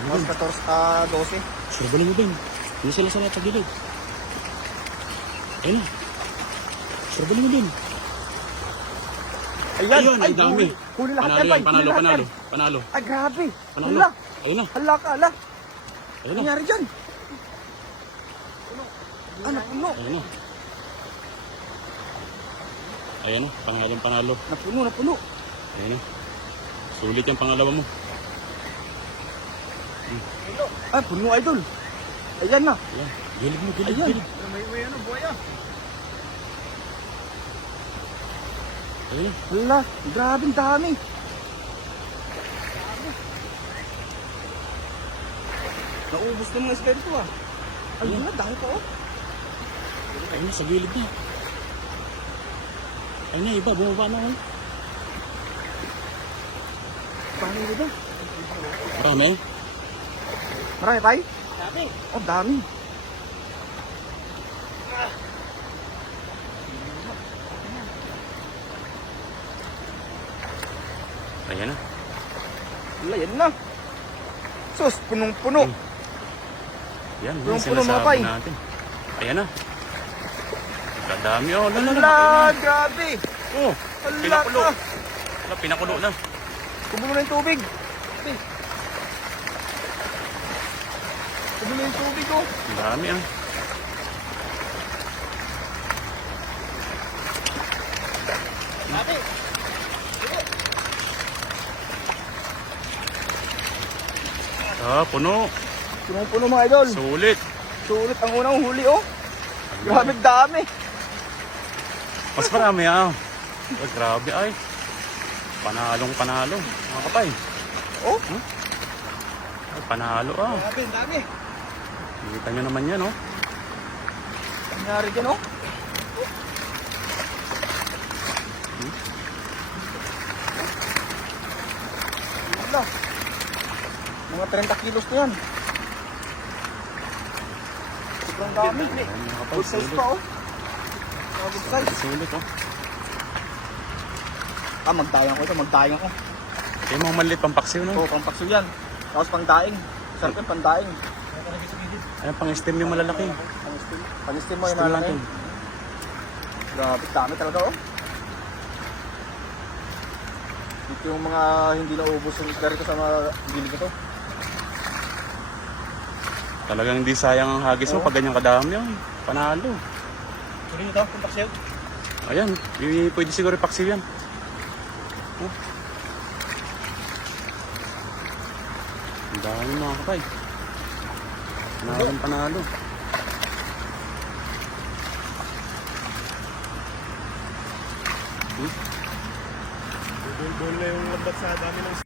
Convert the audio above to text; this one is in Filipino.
Tapos 12. Surbalin mo din. Hindi sila sa lahat sa gilid. Ayun na. Surbalin mo din. Ayan, Ayun, ang dami. Huli lahat Panalo yan, yan, bay. panalo, Huli lahat panalo. yan. Panalo. Ay, grabe. Panalo. Hala. Ayun na. Hala ka, hala. Ayun na. Nangyari dyan? Napuno. Ayun na. Ayun na. Pangalong panalo. Napuno. Ayun na. Sulit yung pangalawa mo. Ay, puno, idol. Ayan na. Ayan. Gilid mo, gilid, Ayun. gilid. May buhaya. Ayun na. Hala, grabe ang dami. Naubos na mga espiritu ah. Ayun na, dahil pa oh. Ayun na, sa gilid na. Ayun na, iba. Bumaba na. Oh. Paano yun ba? Marami. Marami pa eh? Dami. Oh, dami. Ayan na. Wala, yan na. Sus, punong-puno. Yan, Yung yan puno, mga sinasabi pay. natin. Ayan na. Kadami. Oh, lala. Hala, grabe. Oh, Hala pinakulo. ka. Wala, pinakulo na. Kumulo na yung tubig. Ate. Kumulo yung tubig oh. Ang dami ah. Dami. Ah, puno. Punong-puno mga idol. Sulit. Sulit ang unang huli oh. Grabe dami. Mas marami ah. Oh, grabe ay. Panalong panalo. Mga kapay. Oh, Ay, panalo ah. grabe, dami. Kita nyo naman yan oh. Nangyari dyan oh. Wala. Mga 30 kilos na yan. Sobrang dami. Ayan, mga kapay. Good size Sulit. pa oh. Good size. Sulit oh. Ah, magdayang ko ito, magdayang ko. Kaya mga maliit pang paksiw no. Oo, pang pakso yan. Tapos pang daing. Sarap yung pang daing. Ayan, pang steam yung malalaki. Pang-steam mo yung Steam malaki. natin. Grabe, dami talaga oh. Ito yung mga hindi naubos yung isda rito sa mga gilid ito. Talagang hindi sayang ang hagis mo Oo. pag ganyan kadami yan. Panalo. Tuloy nyo ito, kung paksiw. Ayan, pwede siguro ipaksiw yan. Oh. Ang dami mga kapay. Panalo. Bol na yung lambat sa dami ng